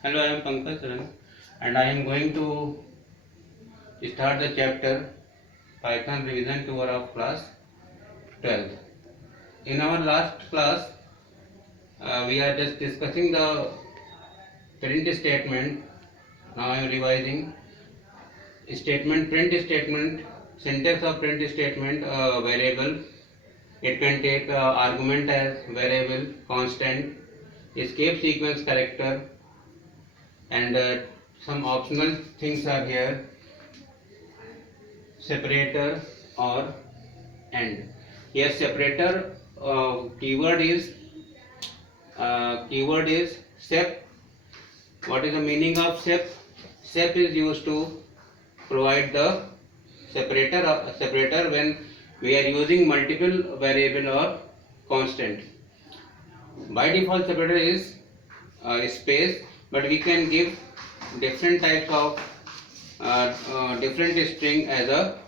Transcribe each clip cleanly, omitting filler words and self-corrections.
Hello, I am Pankaj Saran and I am going to start the chapter Python revision tour of class 12th. In our last class, we are just discussing the print statement. Now I am revising statement, print statement, syntax of print statement, variable. It can take argument as variable, constant, escape sequence character, and some optional things are here, separator or and. Here separator keyword is sep. What is the meaning of sep? Sep is used to provide the separator when we are using multiple variable or constant. By default separator is space, but we can give different types of different string as a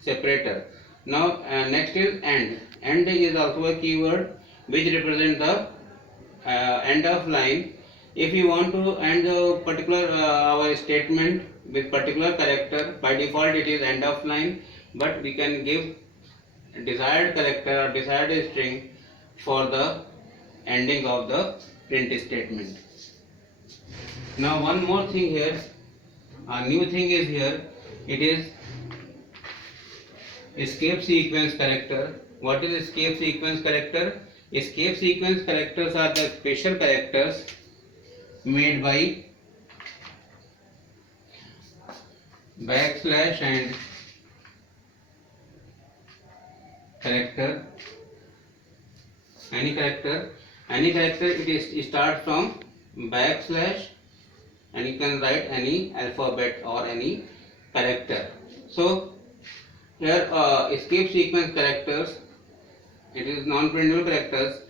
separator. Now next is and. And is also a keyword which represents the end of line. If you want to end a particular our statement with particular character, by default it is end of line, but we can give desired character or desired string for the ending of the print statement. Now one more thing here, a new thing is here, it is escape sequence character. What is escape sequence character? Escape sequence characters are the special characters made by backslash and character. Any character it starts from backslash, and you can write any alphabet or any character. So here escape sequence characters, it is non-printable characters,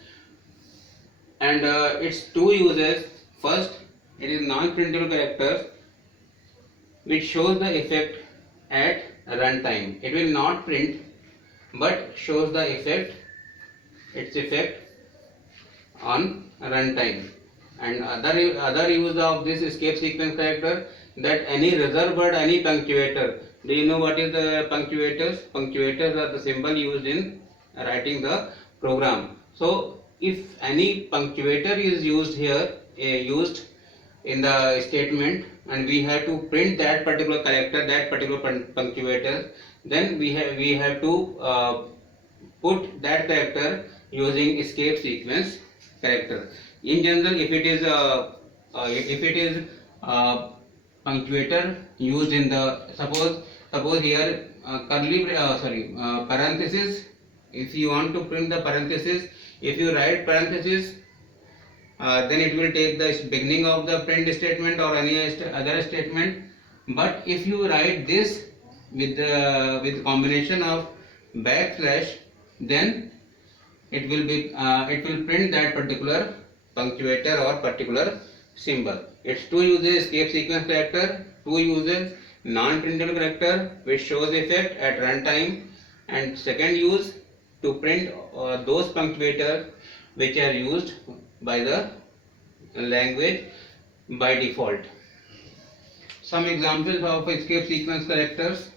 and its two uses. First, it is non-printable characters which shows the effect at runtime. It will not print but shows the its effect on runtime. And other use of this escape sequence character, that any reserve word, any punctuator. Do you know what is the punctuators? Punctuators are the symbol used in writing the program. So if any punctuator is used here, used in the statement, and we have to print that particular character, that particular punctuator, then we have to put that character using escape sequence character. In general, if it is punctuator used in the suppose here parenthesis. If you want to print the parenthesis, if you write parenthesis, then it will take the beginning of the print statement or any other statement. But if you write this with combination of backslash, then it will print that particular punctuator or particular symbol. Its two uses: escape sequence character, two uses non-printable character which shows effect at runtime, and second use to print those punctuators which are used by the language by default. Some examples of escape sequence characters: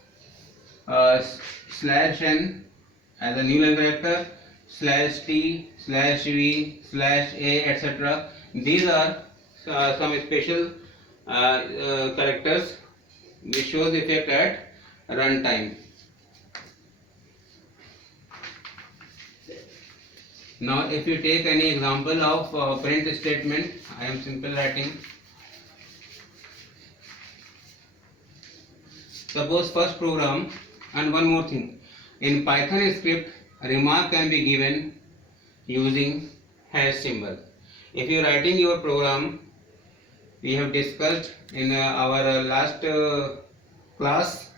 slash n as a new line character, slash t, slash v, slash a, etc. These are some special characters which shows effect at runtime. Now if you take any example of print statement, I am simple writing. Suppose first program, and one more thing, in Python script remark can be given using hash symbol. If you are writing your program, we have discussed in our last class,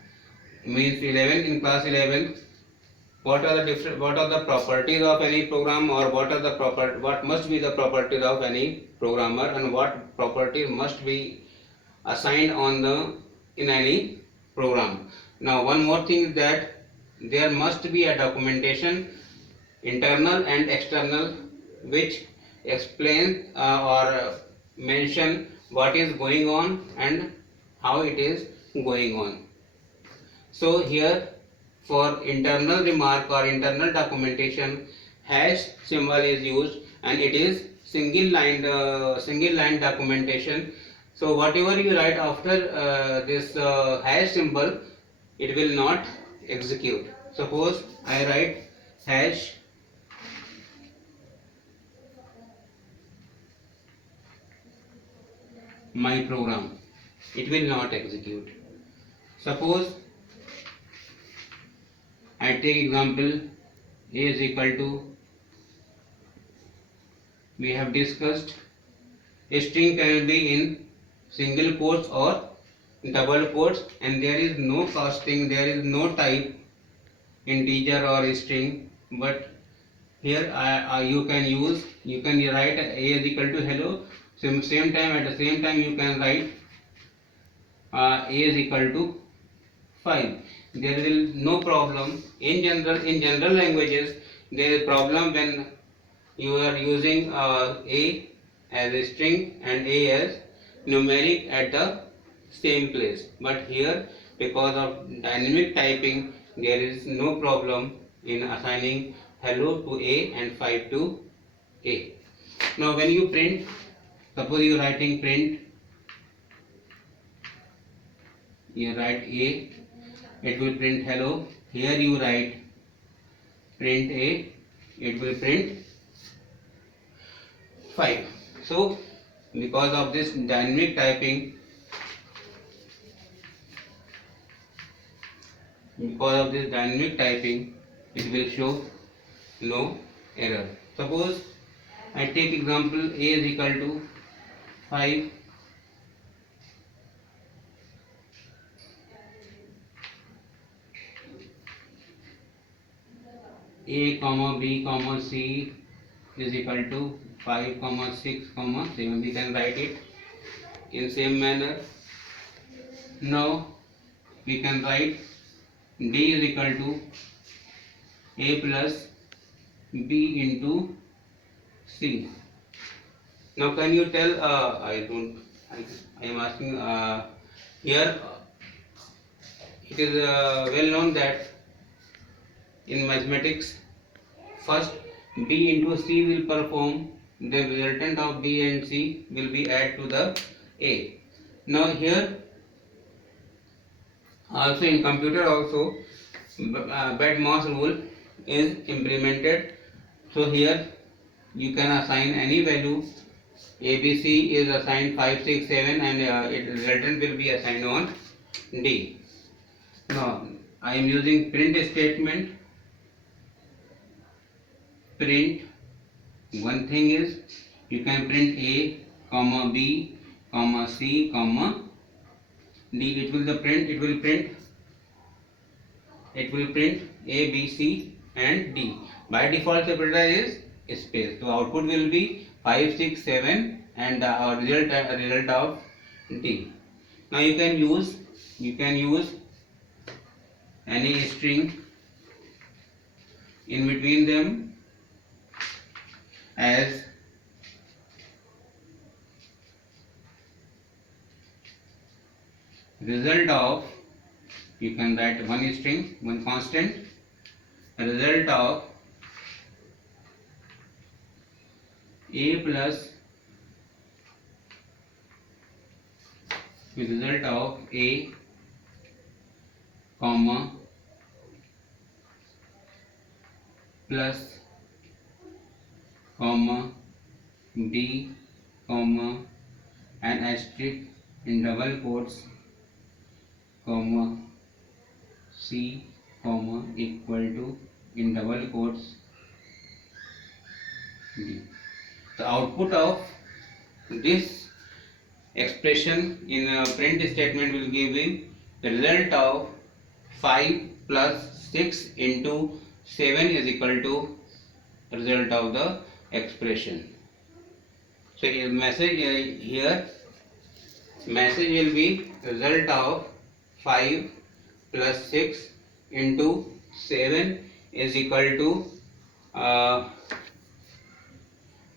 means 11, in class 11, what are the properties of any program, or what must be the properties of any programmer, and what properties must be assigned in any program. Now one more thing is that there must be a documentation, internal and external, which explains or mention what is going on and how it is going on. So here for internal remark or internal documentation, hash symbol is used and it is single line documentation. So whatever you write after this hash symbol, it will not execute. Suppose I write hash my program, it will not execute. Suppose I take example a is equal to, we have discussed, a string can be in single quotes or double quotes, and there is no casting, there is no type integer or string. But here you can write a is equal to hello, same time at the same time you can write a is equal to 5. There will no problem. In general languages there is problem when you are using a as a string and a as numeric at the same place. But here, because of dynamic typing, there is no problem in assigning hello to a and 5 to a. Now when you print, suppose you are writing print, you write a, it will print hello. Here you write print a, it will print 5. So because of this dynamic typing, it will show no error. Suppose I take example a is equal to 5, a comma b comma c is equal to 5 comma 6 comma 7. We can write it in same manner. Now we can write d is equal to a plus b into c. Now can you tell, I am asking here, it is well known that in mathematics first b into c will perform, the resultant of b and c will be add to the a. Now here also in computer also BADMAS rule is implemented. So here you can assign any value. ABC is assigned 5, 6, 7 and its resultant will be assigned on D. Now I am using print statement. Print, one thing is you can print a comma b comma c comma d. It will print a b c and d. By default separator is space, so output will be 5, 6, 7 and our result of d. Now you can use any string in between them as result of, you can write one string, one constant, result of a plus result of a comma plus comma b comma and asterisk in double quotes comma c comma equal to in double quotes d. The output of this expression in a print statement will give me the result of 5 plus 6 into 7 is equal to result of the expression. So message will be result of 5 plus 6 into 7 is equal to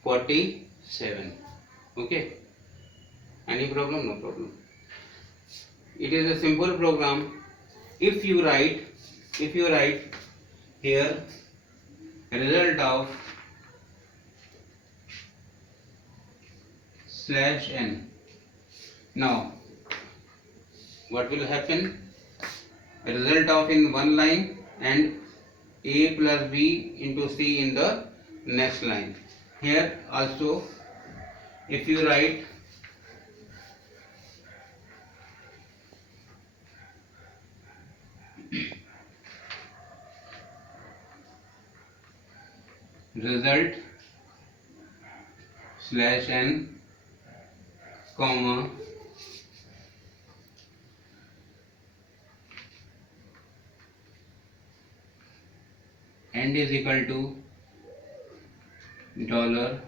47. Okay, Any problem? No problem. It is a simple program. If you write here result of /n. Now what will happen? Result of in one line and a plus b into c in the next line. Here also if you write result /n comma end is equal to dollar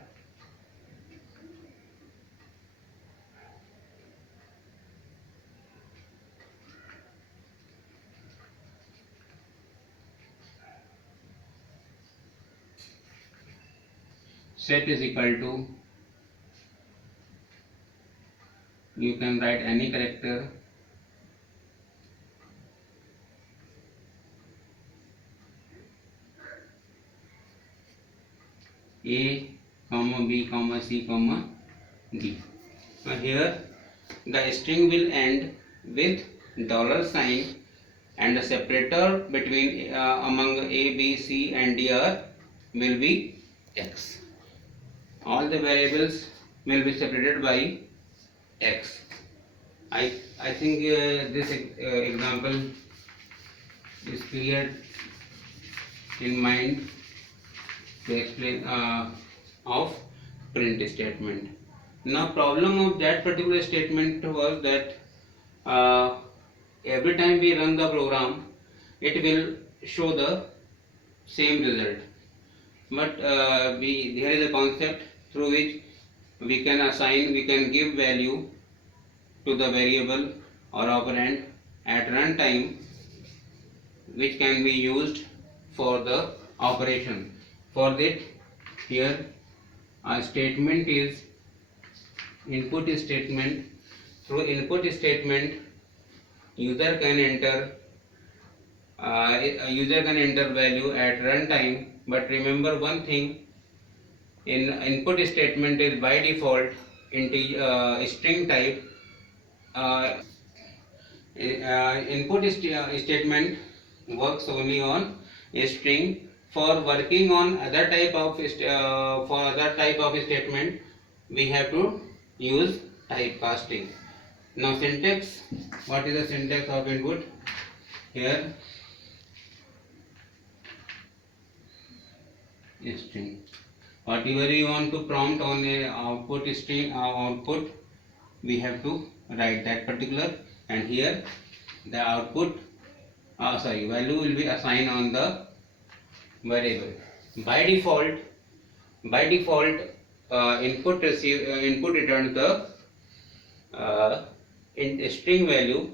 set is equal to, you can write any character a comma b comma c comma d. Now here the string will end with dollar sign and the separator between among a b c and d are will be x. All the variables will be separated by x. I think this example is clear in mind to explain of print statement. Now problem of that particular statement was that every time we run the program it will show the same result, but there is a concept through which we can give value to the variable or operand at runtime which can be used for the operation. For that, here a statement is input statement. Through input statement user can enter value at runtime, but remember one thing, in input statement is by default string type. Input statement works only on a string. For working on other type of statement we have to use typecasting. Now syntax, what is the syntax of input? Here string, whatever you want to prompt on a output string output, we have to write that particular, and here the output value will be assigned on the variable. By default input returns the string value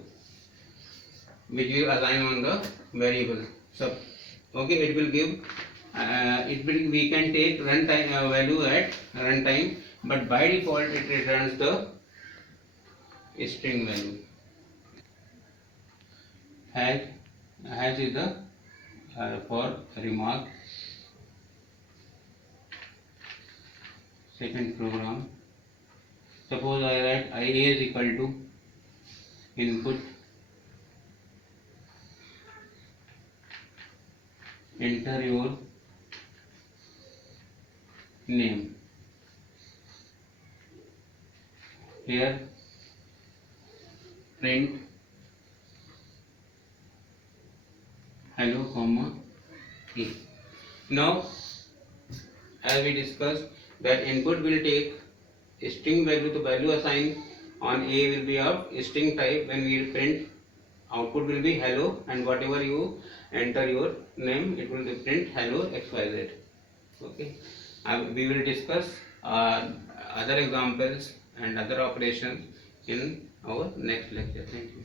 which we assign on the variable. So okay, it will give we can take runtime value at runtime, but by default it returns the string value. Hash is the for remark. Second program, suppose I write ia is equal to input enter your name. Here print hello comma a. Now as we discussed that input will take string value, the value assigned on a will be of string type. When we print, output will be hello, and whatever you enter your name, it will be print hello xyz. Okay, we will discuss other examples and other operations in our next lecture. Thank you.